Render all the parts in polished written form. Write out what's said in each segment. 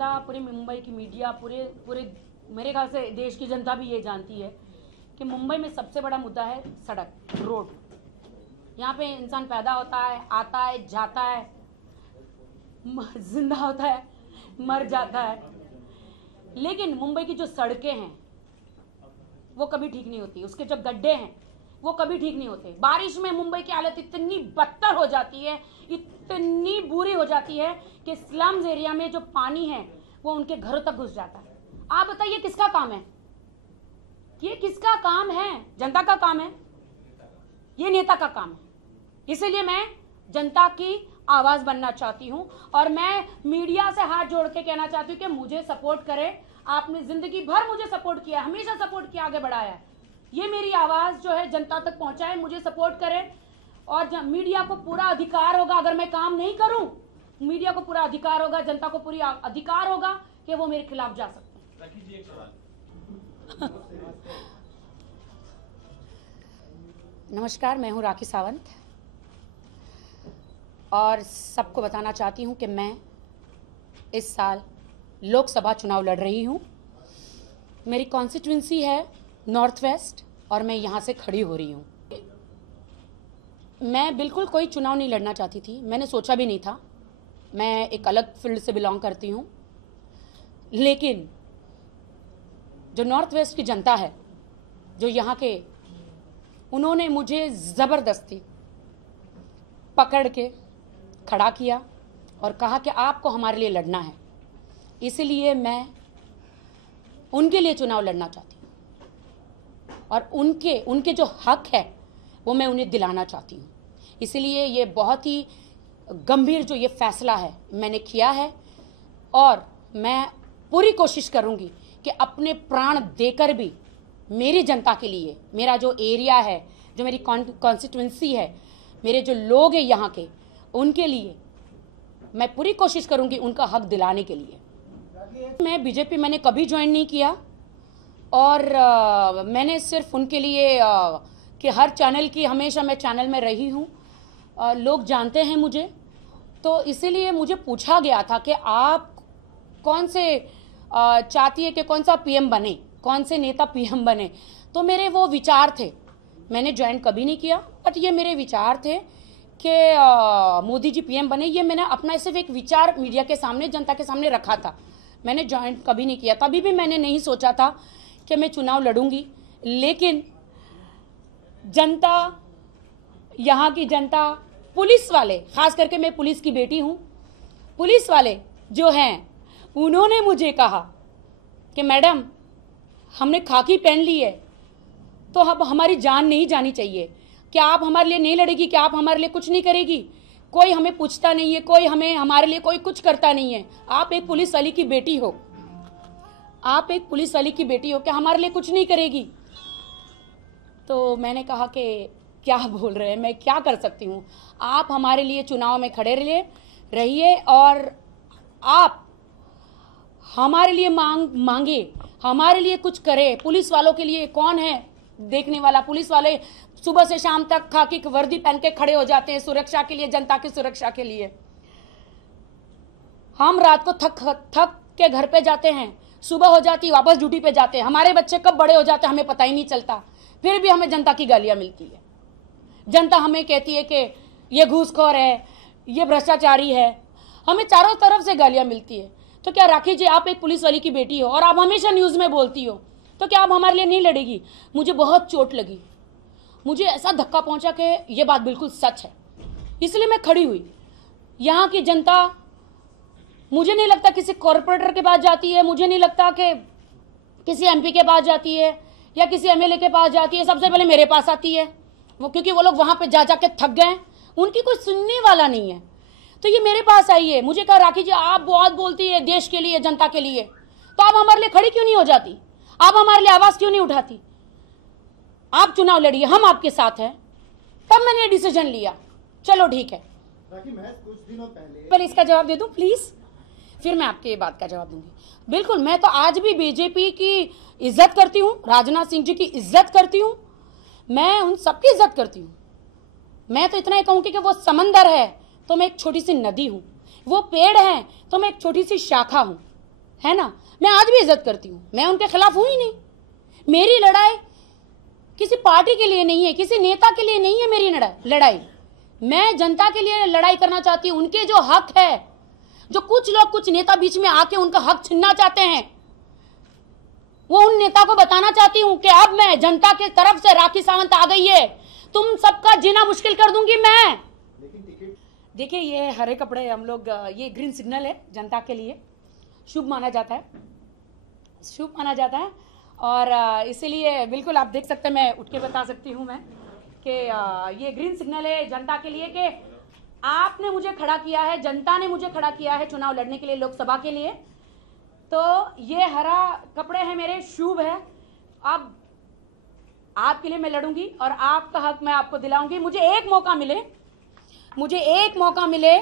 जनता, पूरे मुंबई की मीडिया, पूरे मेरे ख्याल से देश की जनता भी ये जानती है कि मुंबई में सबसे बड़ा मुद्दा है सड़क, रोड। यहाँ पे इंसान पैदा होता है, आता है, जाता है, जिंदा होता है, मर जाता है, लेकिन मुंबई की जो सड़कें हैं वो कभी ठीक नहीं होती। उसके जो गड्ढे हैं वो कभी ठीक नहीं होते। बारिश में मुंबई की हालत इतनी बदतर हो जाती है, इतनी बुरी हो जाती है कि स्लम्स एरिया में जो पानी है वो उनके घरों तक घुस जाता है। आप बताइए किसका काम है? ये किसका काम है? जनता का काम है, ये नेता का काम है। इसीलिए मैं जनता की आवाज बनना चाहती हूं और मैं मीडिया से हाथ जोड़ के कहना चाहती हूं कि मुझे सपोर्ट करें। आपने जिंदगी भर मुझे सपोर्ट किया, हमेशा सपोर्ट किया, आगे बढ़ाया। ये मेरी आवाज जो है जनता तक पहुंचाए, मुझे सपोर्ट करें। और मीडिया को पूरा अधिकार होगा, अगर मैं काम नहीं करूं, मीडिया को पूरा अधिकार होगा, जनता को पूरी अधिकार होगा कि वो मेरे खिलाफ जा सकते हैं। नमस्कार, मैं हूं राखी सावंत और सबको बताना चाहती हूं कि मैं इस साल लोकसभा चुनाव लड़ रही हूं। मेरी कॉन्स्टिट्यूंसी है नॉर्थ वेस्ट और मैं यहां से खड़ी हो रही हूं। मैं बिल्कुल कोई चुनाव नहीं लड़ना चाहती थी, मैंने सोचा भी नहीं था। मैं एक अलग फील्ड से बिलोंग करती हूं, लेकिन जो नॉर्थ वेस्ट की जनता है, जो यहाँ के, उन्होंने मुझे ज़बरदस्ती पकड़ के खड़ा किया और कहा कि आपको हमारे लिए लड़ना है। इसलिए मैं उनके लिए चुनाव लड़ना चाहती हूँ और उनके जो हक है वो मैं उन्हें दिलाना चाहती हूँ। इसलिए ये बहुत ही गंभीर जो ये फैसला है मैंने किया है और मैं पूरी कोशिश करूँगी कि अपने प्राण देकर भी मेरी जनता के लिए, मेरा जो एरिया है, जो मेरी कॉन्स्टिट्यूंसी है, मेरे जो लोग हैं यहाँ के, उनके लिए मैं पूरी कोशिश करूँगी उनका हक दिलाने के लिए। मैं बीजेपी मैंने कभी ज्वाइन नहीं किया और मैंने सिर्फ उनके लिए कि हर चैनल की, हमेशा मैं चैनल में रही हूँ, लोग जानते हैं मुझे, तो इसीलिए मुझे पूछा गया था कि आप कौन से चाहती है कि कौन सा पीएम बने, कौन से नेता पीएम बने। तो मेरे वो विचार थे, मैंने ज्वाइन कभी नहीं किया, बट ये मेरे विचार थे कि मोदी जी पीएम बने। ये मैंने अपना सिर्फ एक विचार मीडिया के सामने, जनता के सामने रखा था। मैंने ज्वाइन कभी नहीं किया, तभी भी मैंने नहीं सोचा था कि मैं चुनाव लड़ूंगी। लेकिन जनता, यहाँ की जनता, पुलिस वाले, खास करके मैं पुलिस की बेटी हूँ, पुलिस वाले जो हैं उन्होंने मुझे कहा कि मैडम हमने खाकी पहन ली है तो अब हमारी जान नहीं जानी चाहिए, क्या आप हमारे लिए नहीं लड़ेगी, क्या आप हमारे लिए कुछ नहीं करेगी? कोई हमें पूछता नहीं है, कोई हमारे लिए कोई कुछ करता नहीं है। आप एक पुलिस वाली की बेटी हो, आप एक पुलिस वाली की बेटी हो, क्या हमारे लिए कुछ नहीं करेगी? तो मैंने कहा कि क्या बोल रहे हैं, मैं क्या कर सकती हूँ? आप हमारे लिए चुनाव में खड़े रहिए और आप हमारे लिए मांगे, हमारे लिए कुछ करे। पुलिस वालों के लिए कौन है देखने वाला? पुलिस वाले सुबह से शाम तक खाकी की वर्दी पहन के खड़े हो जाते हैं सुरक्षा के लिए, जनता की सुरक्षा के लिए। हम रात को थक के घर पे जाते हैं, सुबह हो जाती वापस ड्यूटी पे जाते हैं, हमारे बच्चे कब बड़े हो जाते हैं हमें पता ही नहीं चलता, फिर भी हमें जनता की गालियां मिलती है। जनता हमें कहती है कि ये घूसखोर है, ये भ्रष्टाचारी है, हमें चारों तरफ से गालियां मिलती है। तो क्या राखी जी, आप एक पुलिस वाली की बेटी हो और आप हमेशा न्यूज में बोलती हो, तो क्या आप हमारे लिए नहीं लड़ेगी? मुझे बहुत चोट लगी, मुझे ऐसा धक्का पहुंचा कि ये बात बिल्कुल सच है, इसलिए मैं खड़ी हुई। यहाँ की जनता, मुझे नहीं लगता किसी कॉर्पोरेटर के पास जाती है, मुझे नहीं लगता कि किसी एमपी के पास जाती है या किसी एमएलए के पास जाती है, सबसे पहले मेरे पास आती है वो, क्योंकि वो लोग वहां पे जा के थक गए, उनकी कोई सुनने वाला नहीं है। तो ये मेरे पास आई है, मुझे कहा राखी जी आप बहुत बोलती है देश के लिए, जनता के लिए, तो आप हमारे लिए खड़ी क्यों नहीं हो जाती? आप हमारे लिए आवाज क्यों नहीं उठाती? आप चुनाव लड़िए, हम आपके साथ हैं। तब मैंने डिसीजन लिया, चलो ठीक है। कुछ दिनों पहले इसका जवाब दे दूं प्लीज, फिर मैं आपके बात का जवाब दूंगी। बिल्कुल, मैं तो आज भी बीजेपी की इज्जत करती हूँ, राजनाथ सिंह जी की इज्जत करती हूँ, मैं उन सबकी इज्जत करती हूँ। मैं तो इतना ही कहूंगी कि वो समंदर है तो मैं एक छोटी सी नदी हूं, वो पेड़ है तो मैं एक छोटी सी शाखा हूं। है ना, मैं आज भी इज्जत करती हूँ, मैं उनके खिलाफ हूं ही नहीं। मेरी लड़ाई किसी पार्टी के लिए नहीं है, किसी नेता के लिए नहीं है। मेरी लड़ाई मैं जनता के लिए लड़ाई करना चाहती हूँ। उनके जो हक है, जो कुछ लोग, कुछ नेता बीच में आके उनका हक छीनना चाहते हैं, वो उन नेता को बताना चाहती हूँ कि अब मैं जनता के तरफ से राखी सावंत आ गई है, तुम सबका जीना मुश्किल कर दूंगी मैं। देखिए, ये हरे कपड़े हम लोग, ये ग्रीन सिग्नल है जनता के लिए, शुभ माना जाता है, शुभ माना जाता है। और इसीलिए बिल्कुल आप देख सकते हैं, मैं उठ के बता सकती हूँ मैं कि ये ग्रीन सिग्नल है जनता के लिए कि आपने मुझे खड़ा किया है, जनता ने मुझे खड़ा किया है चुनाव लड़ने के लिए, लोकसभा के लिए। तो ये हरा कपड़े हैं मेरे, शुभ है। अब आपके लिए मैं लड़ूंगी और आपका हक मैं आपको दिलाऊंगी। मुझे एक मौका मिले,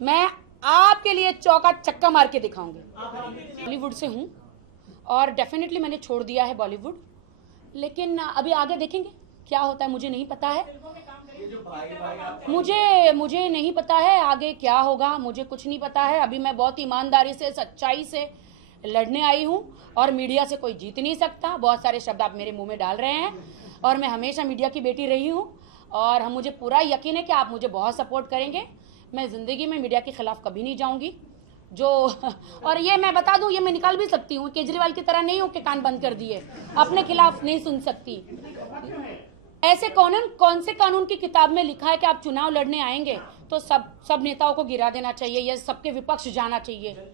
मैं आपके लिए चौका छक्का मार के दिखाऊंगी। बॉलीवुड से हूं और डेफिनेटली मैंने छोड़ दिया है बॉलीवुड, लेकिन अभी आगे देखेंगे क्या होता है, मुझे नहीं पता है। मुझे नहीं पता है आगे क्या होगा, मुझे कुछ नहीं पता है। अभी मैं बहुत ईमानदारी से, सच्चाई से लड़ने आई हूं और मीडिया से कोई जीत नहीं सकता। बहुत सारे शब्द आप मेरे मुंह में डाल रहे हैं और मैं हमेशा मीडिया की बेटी रही हूं और मुझे पूरा यकीन है कि आप मुझे बहुत सपोर्ट करेंगे। मैं जिंदगी में मीडिया के खिलाफ कभी नहीं जाऊंगी। जो और ये मैं बता दूं, ये मैं निकाल भी सकती हूँ, केजरीवाल की तरह नहीं हूं कि कान बंद कर दिए, अपने खिलाफ नहीं सुन सकती। ऐसे कौन से कानून की किताब में लिखा है कि आप चुनाव लड़ने आएंगे तो सब नेताओं को गिरा देना चाहिए या सबके विपक्ष जाना चाहिए?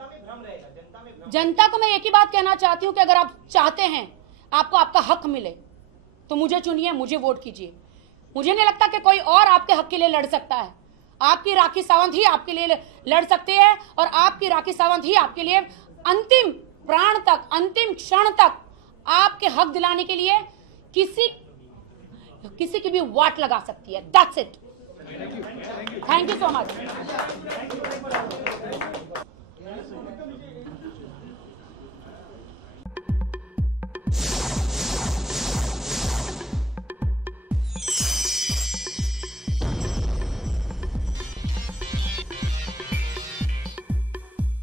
जनता को मैं एक ही बात कहना चाहती हूँ कि अगर आप चाहते हैं आपको आपका हक मिले तो मुझे चुनिए, मुझे वोट कीजिए। मुझे नहीं लगता कि कोई और आपके हक के लिए लड़ सकता है। आपकी राखी सावंत ही आपके लिए लड़ सकती है और आपकी राखी सावंत ही आपके लिए अंतिम प्राण तक, अंतिम क्षण तक आपके हक दिलाने के लिए किसी की भी वाट लगा सकती है। That's it. Thank you so much.